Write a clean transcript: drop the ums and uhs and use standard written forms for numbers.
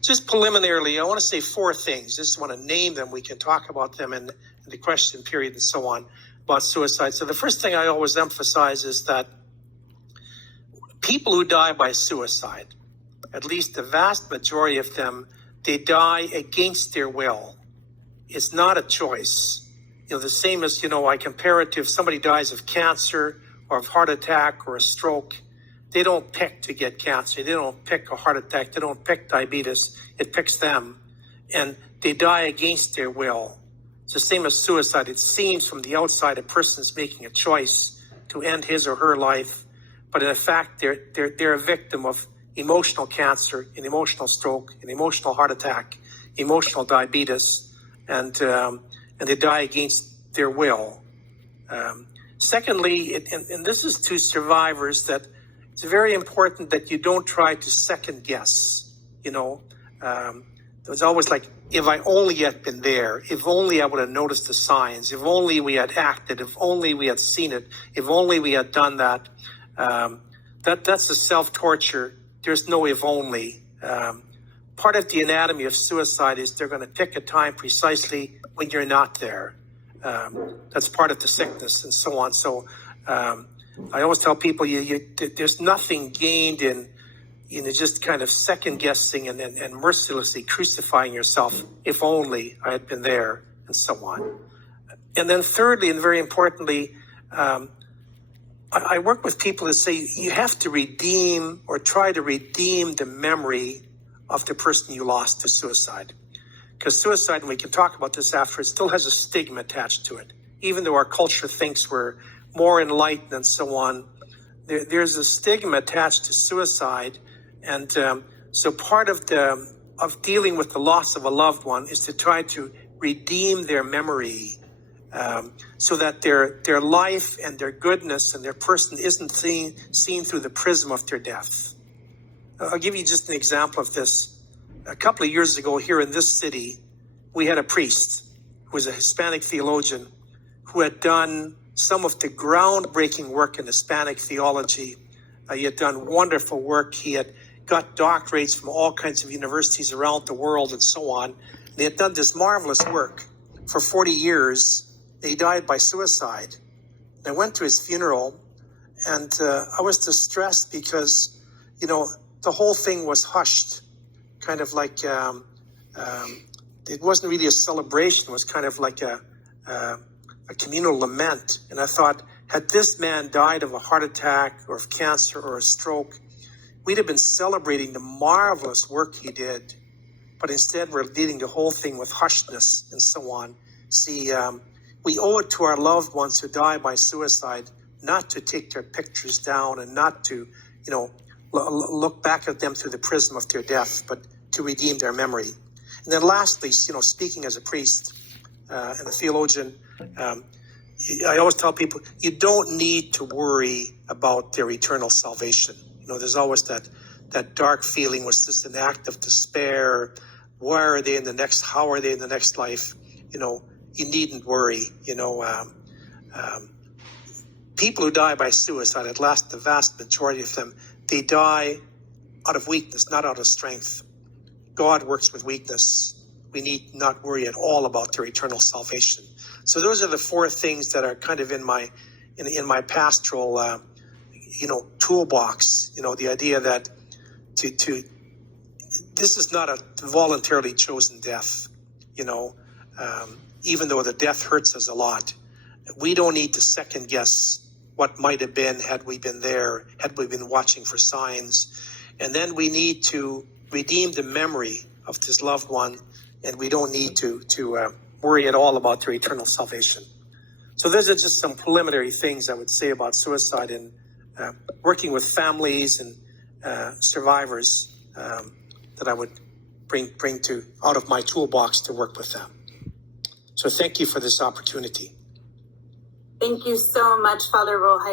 just preliminarily, I want to say 4 things. Just want to name them. We can talk about them in the question period and so on about suicide. So the first thing I always emphasize is that people who die by suicide, at least the vast majority of them, they die against their will. It's not a choice. The same as, I compare it to if somebody dies of cancer or of heart attack or a stroke. They don't pick to get cancer. They don't pick a heart attack. They don't pick diabetes. It picks them. And they die against their will. It's the same as suicide. It seems from the outside a person's making a choice to end his or her life. But in fact, they're a victim of emotional cancer, an emotional stroke, an emotional heart attack, emotional diabetes, and they die against their will. Secondly, and this is to survivors, that it's very important that you don't try to second guess. There's always like, if I only had been there, if only I would have noticed the signs, if only we had acted, if only we had seen it, if only we had done that. That's a self-torture. There's no if only. Part of the anatomy of suicide is they're going to pick a time precisely when you're not there. That's part of the sickness and so on. So I always tell people there's nothing gained in just kind of second guessing and mercilessly crucifying yourself. If only I had been there, and so on. And then thirdly, and very importantly, I work with people that say you have to redeem or try to redeem the memory of the person you lost to suicide. Because suicide, and we can talk about this after, it still has a stigma attached to it. Even though our culture thinks we're more enlightened and so on, there's a stigma attached to suicide. And so part of dealing with the loss of a loved one is to try to redeem their memory, so that their life and their goodness and their person isn't seen through the prism of their death. I'll give you just an example of this. A couple of years ago here in this city, we had a priest who was a Hispanic theologian who had done some of the groundbreaking work in Hispanic theology. He had done wonderful work. He had got doctorates from all kinds of universities around the world and so on. They had done this marvelous work for 40 years. He died by suicide. I went to his funeral, and I was distressed because, the whole thing was hushed, kind of like it wasn't really a celebration. It was kind of like a communal lament. And I thought, had this man died of a heart attack or of cancer or a stroke, we'd have been celebrating the marvelous work he did. But instead, we're leading the whole thing with hushedness and so on. See, we owe it to our loved ones who die by suicide not to take their pictures down and not to, look back at them through the prism of their death, but to redeem their memory. And then lastly, speaking as a priest and a theologian, I always tell people, you don't need to worry about their eternal salvation. There's always that dark feeling, was this an act of despair? Where are they in the next, how are they in the next life? You needn't worry. People who die by suicide, at last, the vast majority of them, they die out of weakness, not out of strength. God works with weakness. We need not worry at all about their eternal salvation. So those are the 4 things that are kind of in my pastoral, toolbox. The idea that this is not a voluntarily chosen death. Even though the death hurts us a lot, we don't need to second guess what might have been had we been there, had we been watching for signs. And then we need to redeem the memory of this loved one, and we don't need to worry at all about their eternal salvation. So those are just some preliminary things I would say about suicide and working with families and survivors that I would bring to out of my toolbox to work with them. So thank you for this opportunity. Thank you so much, Father Rolheiser.